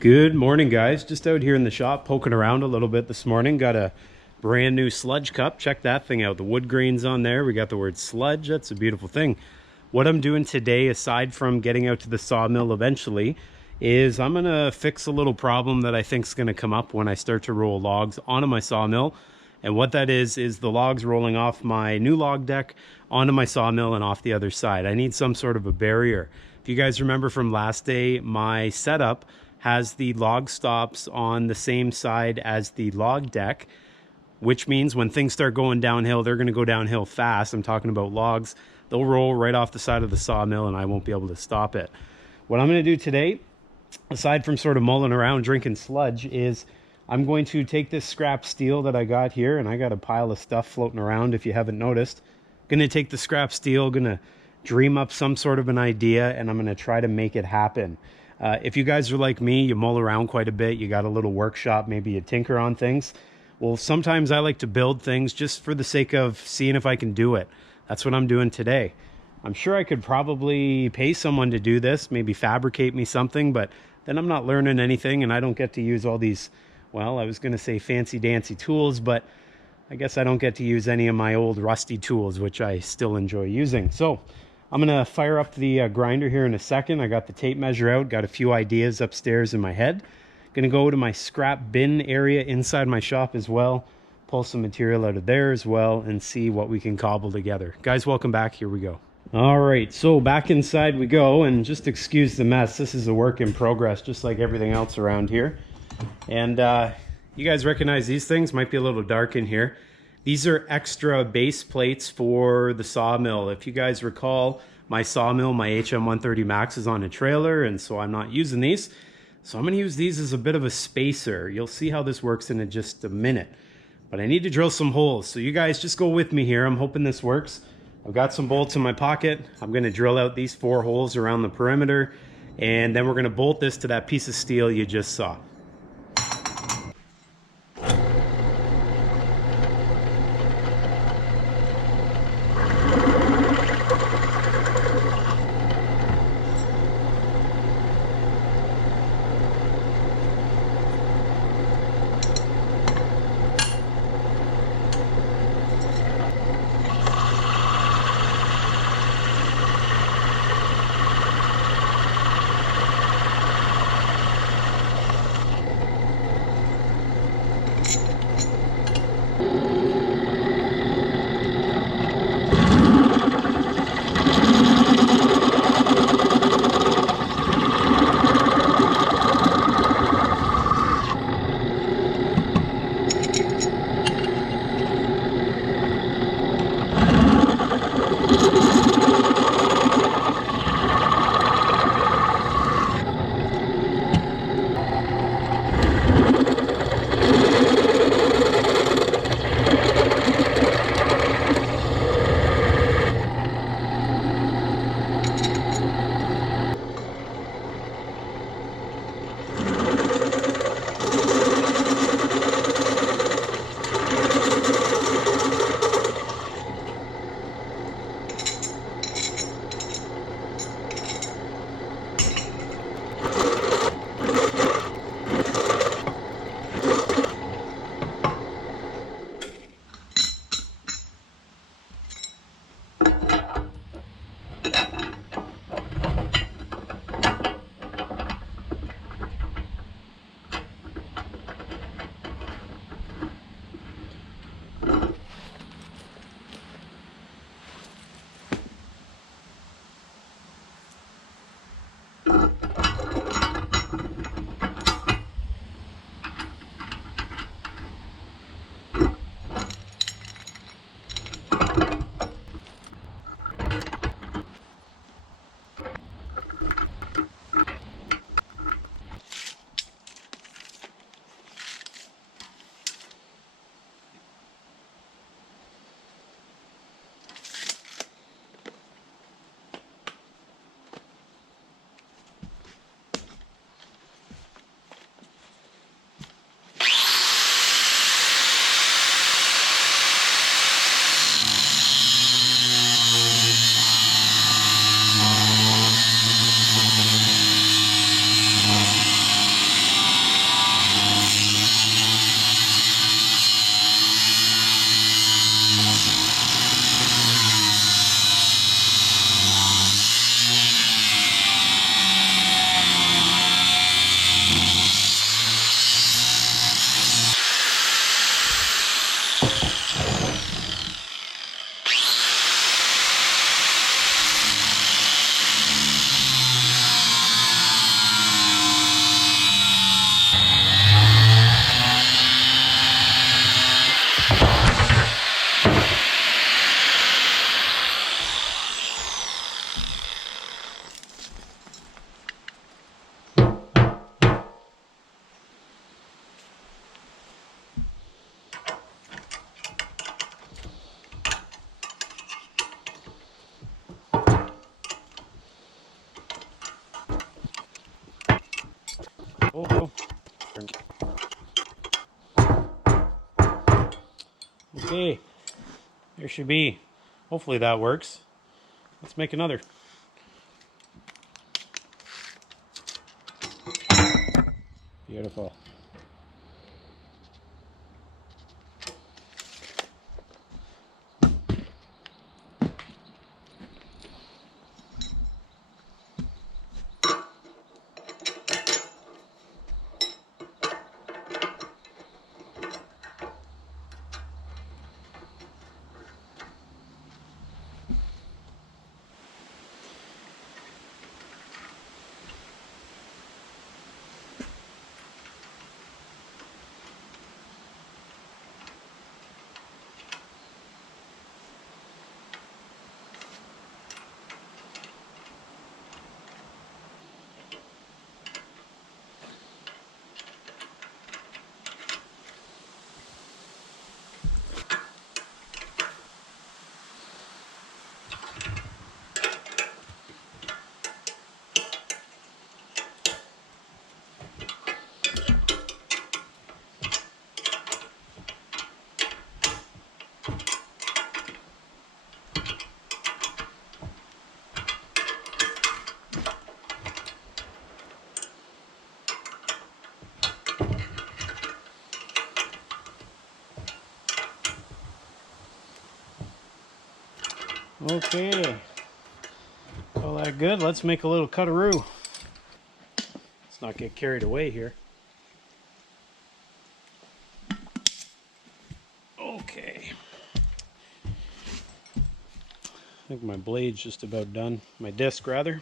Good morning, guys. Just out here in the shop poking around a little bit this morning. Got a brand new sludge cup. Check that thing out. The wood grains on there. We got the word sludge. That's a beautiful thing. What I'm doing today, aside from getting out to the sawmill eventually, is I'm going to fix a little problem that I think is going to come up when I start to roll logs onto my sawmill. And what that is the logs rolling off my new log deck onto my sawmill and off the other side. I need some sort of a barrier. If you guys remember from last day, my setup has the log stops on the same side as the log deck, which means when things start going downhill, they're going to go downhill fast. I'm talking about logs. They'll roll right off the side of the sawmill and I won't be able to stop it. What I'm going to do today, aside from sort of mulling around drinking sludge, is I'm going to take this scrap steel that I got here, and I got a pile of stuff floating around if you haven't noticed. Going to take the scrap steel, going to dream up some sort of an idea, and I'm going to try to make it happen. If you guys are like me, you mull around quite a bit, you got a little workshop, maybe you tinker on things. Well, sometimes I like to build things just for the sake of seeing if I can do it. That's what I'm doing today. I'm sure I could probably pay someone to do this, maybe fabricate me something, but then I'm not learning anything and I don't get to use all these, well, I was going to say fancy dancy tools, but I guess I don't get to use any of my old rusty tools, which I still enjoy using. So I'm going to fire up the grinder here in a second. I got the tape measure out, got a few ideas upstairs in my head. Going to go to my scrap bin area inside my shop as well, pull some material out of there as well, and see what we can cobble together. Guys, welcome back. Here we go. All right, so back inside we go, and just excuse the mess. This is a work in progress, just like everything else around here. And you guys recognize these things? Might be a little dark in here. These are extra base plates for the sawmill. If you guys recall, my sawmill, my HM130max, is on a trailer, and so I'm not using these. So I'm going to use these as a bit of a spacer. You'll see how this works in just a minute. But I need to drill some holes, so you guys just go with me here. I'm hoping this works. I've got some bolts in my pocket. I'm going to drill out these 4 holes around the perimeter, and then we're going to bolt this to that piece of steel you just saw. Okay, there should be. Hopefully that works. Let's make another. Beautiful. Okay, all that good. Let's make a little cutaroo. Let's not get carried away here. Okay. I think my blade's just about done. My disc, rather.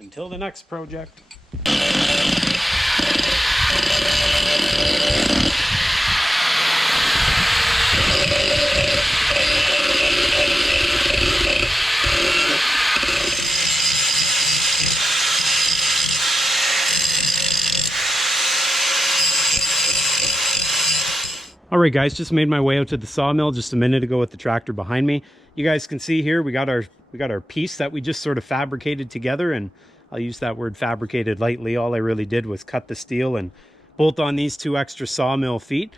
Until the next project. Alright guys, just made my way out to the sawmill just a minute ago with the tractor behind me. You guys can see here we got our piece that we just sort of fabricated together, and I'll use that word fabricated lightly. All I really did was cut the steel and bolt on these 2 extra sawmill feet.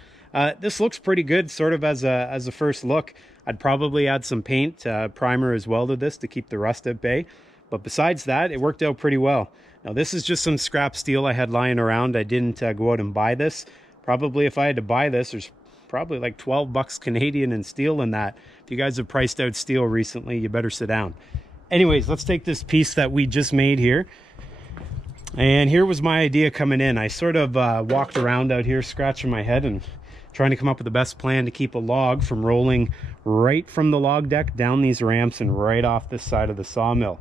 This looks pretty good sort of as a first look. I'd probably add some paint, primer as well to this to keep the rust at bay. But besides that, it worked out pretty well. Now this is just some scrap steel I had lying around. I didn't go out and buy this. Probably if I had to buy this, there's probably like 12 bucks Canadian in steel in that. If you guys have priced out steel recently, you better sit down. Anyways, let's take this piece that we just made here. And here was my idea coming in. I sort of walked around out here scratching my head and trying to come up with the best plan to keep a log from rolling right from the log deck down these ramps and right off this side of the sawmill.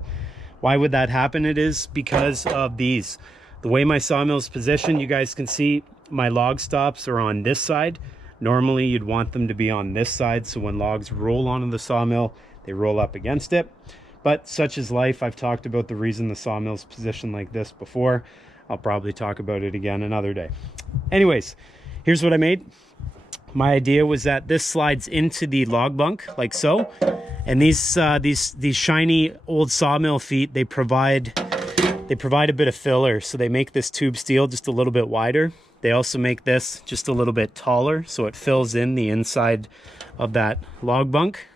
Why would that happen? It is because of these. The way my sawmill is positioned, you guys can see my log stops are on this side. Normally you'd want them to be on this side, so when logs roll onto the sawmill, they roll up against it. But such is life. I've talked about the reason the sawmill's positioned like this before. I'll probably talk about it again another day. Anyways, here's what I made. My idea was that this slides into the log bunk like so, and these shiny old sawmill feet, they provide a bit of filler, so they make this tube steel just a little bit wider. They also make this just a little bit taller, so it fills in the inside of that log bunk.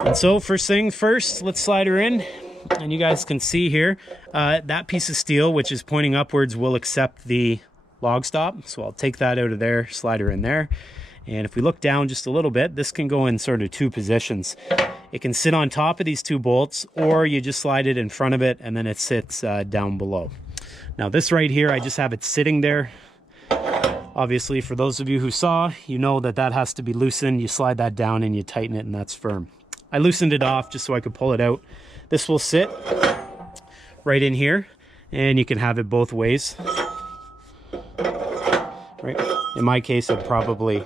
And so first thing first, let's slide her in. And you guys can see here, that piece of steel, which is pointing upwards, will accept the log stop. So I'll take that out of there, slide her in there. And if we look down just a little bit, this can go in sort of two positions. It can sit on top of these two bolts, or you just slide it in front of it and then it sits down below. Now this right here, I just have it sitting there. Obviously, for those of you who saw, you know that that has to be loosened. You slide that down and you tighten it, and that's firm. I loosened it off just so I could pull it out. This will sit right in here, and you can have it both ways. Right? In my case, I'd probably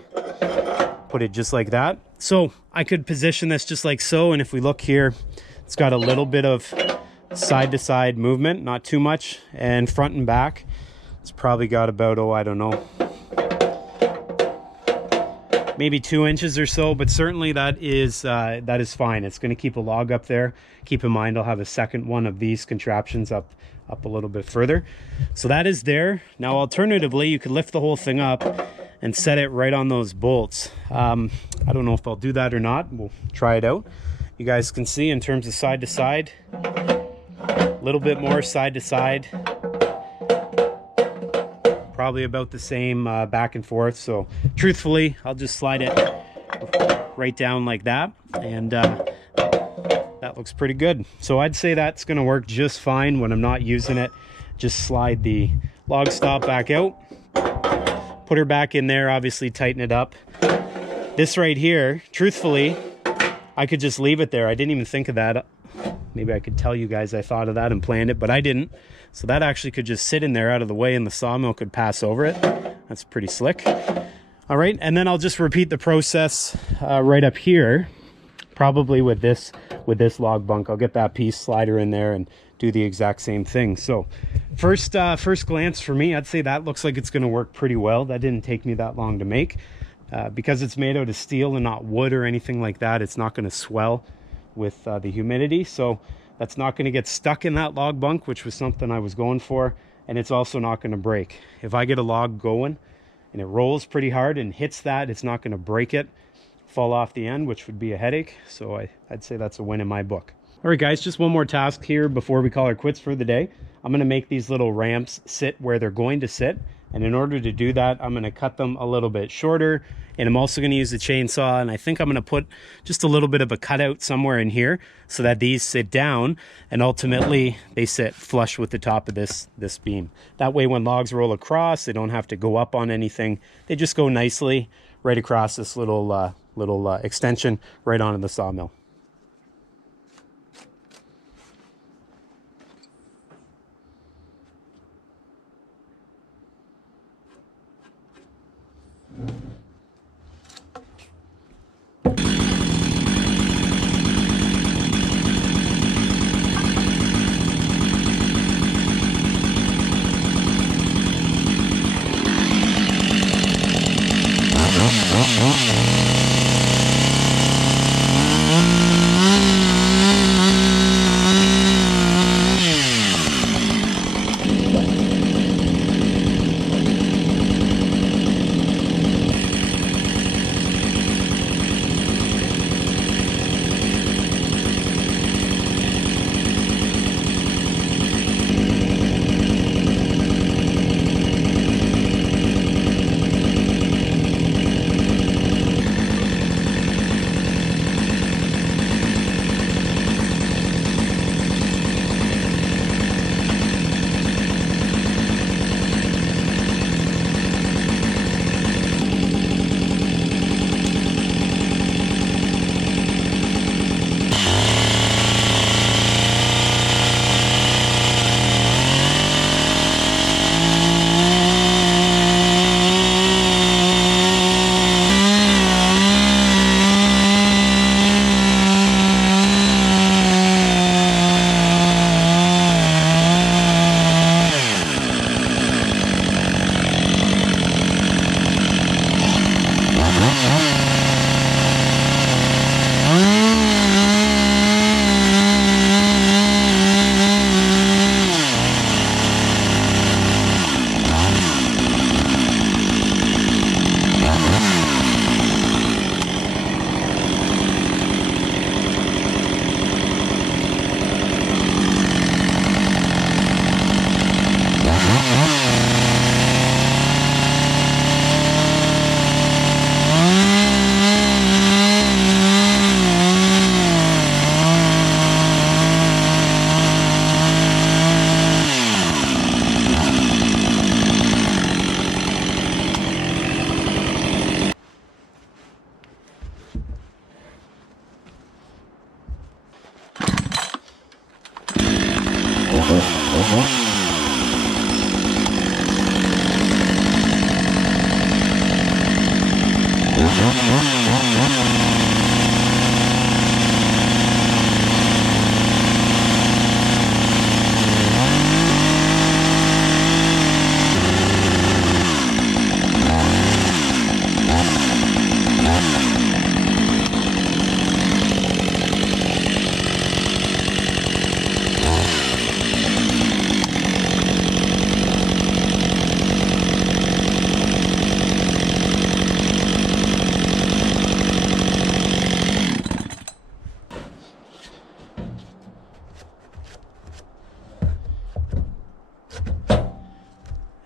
put it just like that. So I could position this just like so, and if we look here, it's got a little bit of side-to-side movement, not too much, and front and back. It's probably got about, oh, I don't know, maybe 2 inches or so, but certainly that is fine. It's going to keep a log up there. Keep in mind, I'll have a second one of these contraptions up a little bit further. So that is there. Now, alternatively, you could lift the whole thing up and set it right on those bolts. I don't know if I'll do that or not. We'll try it out. You guys can see in terms of side to side, a little bit more side to side. Probably about the same back and forth. So truthfully, I'll just slide it right down like that, and that looks pretty good. So I'd say that's going to work just fine when I'm not using it. Just slide the log stop back out, put her back in there, obviously tighten it up. This right here, truthfully, I could just leave it there. I didn't even think of that. Maybe I could tell you guys I thought of that and planned it, but I didn't. So that actually could just sit in there out of the way, and the sawmill could pass over it. That's pretty slick. All right, and then I'll just repeat the process right up here, probably with this log bunk. I'll get that piece slider in there and do the exact same thing. So first glance for me, I'd say that looks like it's going to work pretty well. That didn't take me that long to make. Because it's made out of steel and not wood or anything like that, it's not going to swell with the humidity. So that's not going to get stuck in that log bunk, which was something I was going for. And it's also not going to break. If I get a log going and it rolls pretty hard and hits that, it's not going to break it, fall off the end, which would be a headache. So I'd say that's a win in my book. All right, guys, just one more task here before we call our quits for the day. I'm going to make these little ramps sit where they're going to sit. And in order to do that, I'm going to cut them a little bit shorter. And I'm also going to use the chainsaw, and I think I'm going to put just a little bit of a cutout somewhere in here so that these sit down and ultimately they sit flush with the top of this beam. That way when logs roll across, they don't have to go up on anything. They just go nicely right across this little extension right onto the sawmill.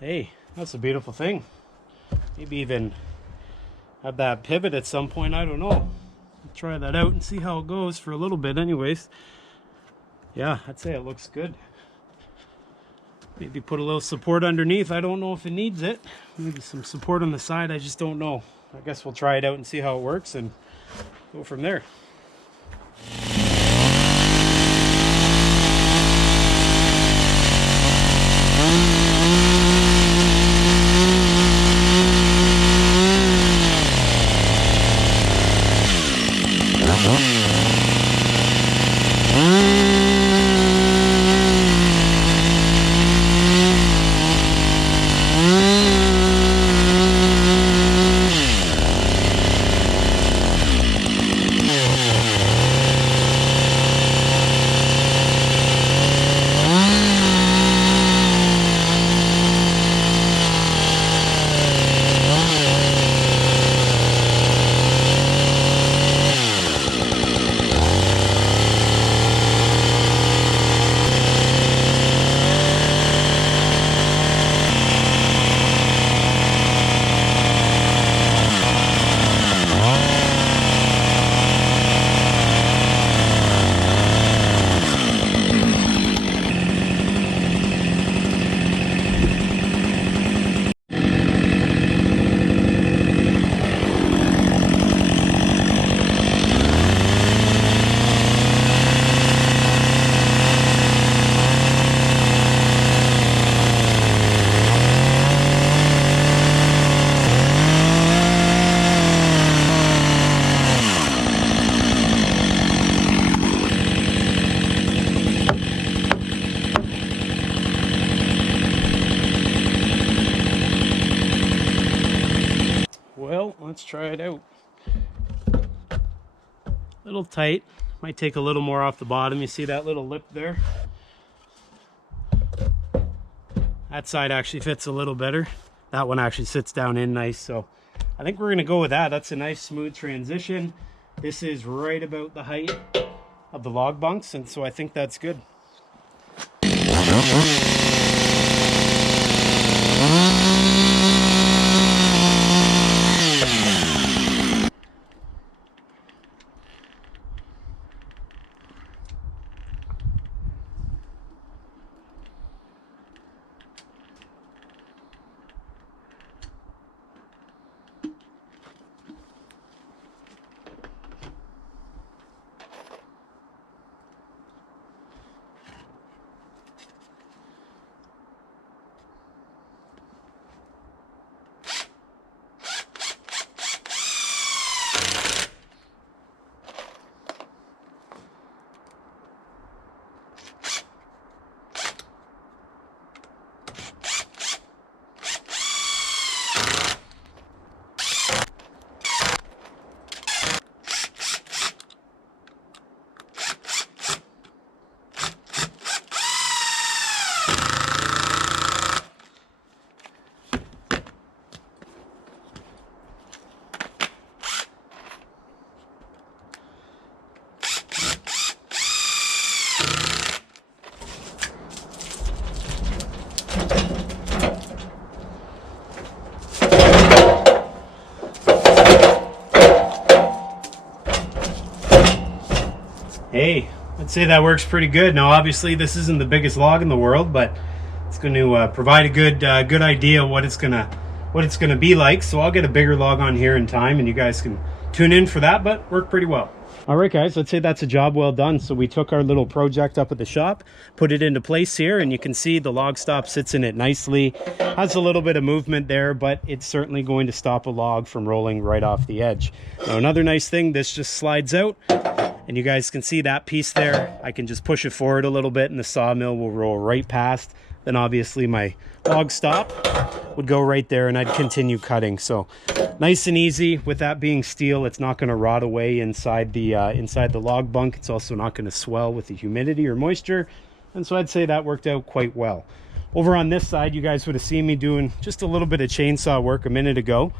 Hey, that's a beautiful thing. Maybe even have that pivot at some point, I don't know. I'll try that out and see how it goes for a little bit anyways. Yeah, I'd say it looks good. Maybe put a little support underneath. I don't know if it needs it. Maybe some support on the side, I just don't know. I guess we'll try it out and see how it works and go from there. Well, let's try it out. A little tight. Might take a little more off the bottom. You see that little lip there? That side actually fits a little better. That one actually sits down in nice. So I think we're going to go with that. That's a nice smooth transition. This is right about the height of the log bunks, and so I think that's good. Hey, I'd say that works pretty good. Now, obviously, this isn't the biggest log in the world, but it's going to provide a good idea of what it's gonna be like. So I'll get a bigger log on here in time, and you guys can tune in for that. But worked pretty well. All right, guys, let's say that's a job well done. So we took our little project up at the shop, put it into place here, and you can see the log stop sits in it nicely. Has a little bit of movement there, but it's certainly going to stop a log from rolling right off the edge. Now, another nice thing, this just slides out. And you guys can see that piece there. I can just push it forward a little bit and the sawmill will roll right past. Then obviously my log stop would go right there and I'd continue cutting. So nice and easy. With that being steel, it's not going to rot away inside the log bunk. It's also not going to swell with the humidity or moisture. And so I'd say that worked out quite well. Over on this side, you guys would have seen me doing just a little bit of chainsaw work a minute ago.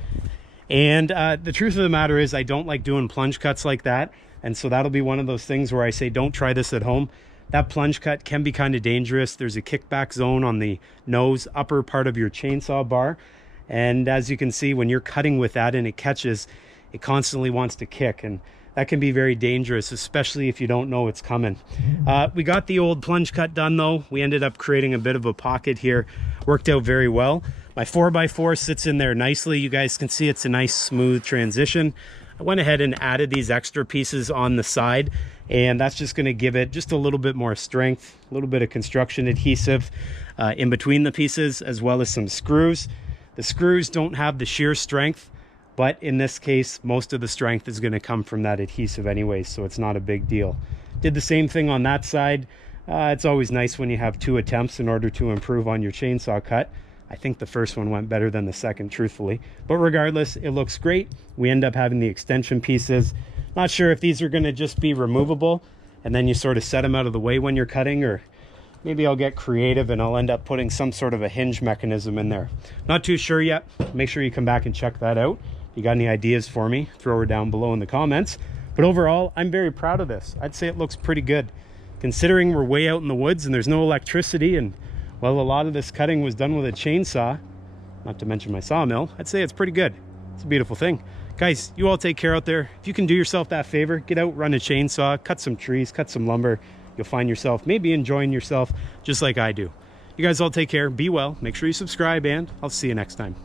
And the truth of the matter is I don't like doing plunge cuts like that. And so that'll be one of those things where I say, don't try this at home. That plunge cut can be kind of dangerous. There's a kickback zone on the nose upper part of your chainsaw bar. And as you can see, when you're cutting with that and it catches, it constantly wants to kick. And that can be very dangerous, especially if you don't know it's coming. We got the old plunge cut done though. We ended up creating a bit of a pocket here. Worked out very well. My 4x4 sits in there nicely. You guys can see it's a nice smooth transition. I went ahead and added these extra pieces on the side, and that's just going to give it just a little bit more strength, a little bit of construction adhesive in between the pieces, as well as some screws. The screws don't have the shear strength, but in this case, most of the strength is going to come from that adhesive anyway, so it's not a big deal. Did the same thing on that side. It's always nice when you have 2 attempts in order to improve on your chainsaw cut. I think the first one went better than the second, truthfully. But regardless, it looks great. We end up having the extension pieces. Not sure if these are going to just be removable, and then you sort of set them out of the way when you're cutting, or maybe I'll get creative and I'll end up putting some sort of a hinge mechanism in there. Not too sure yet. Make sure you come back and check that out. If you got any ideas for me, throw her down below in the comments. But overall, I'm very proud of this. I'd say it looks pretty good. Considering we're way out in the woods and there's no electricity, and well, a lot of this cutting was done with a chainsaw, not to mention my sawmill, I'd say it's pretty good. It's a beautiful thing. Guys, you all take care out there. If you can do yourself that favor, get out, run a chainsaw, cut some trees, cut some lumber. You'll find yourself maybe enjoying yourself just like I do. You guys all take care, be well, make sure you subscribe, and I'll see you next time.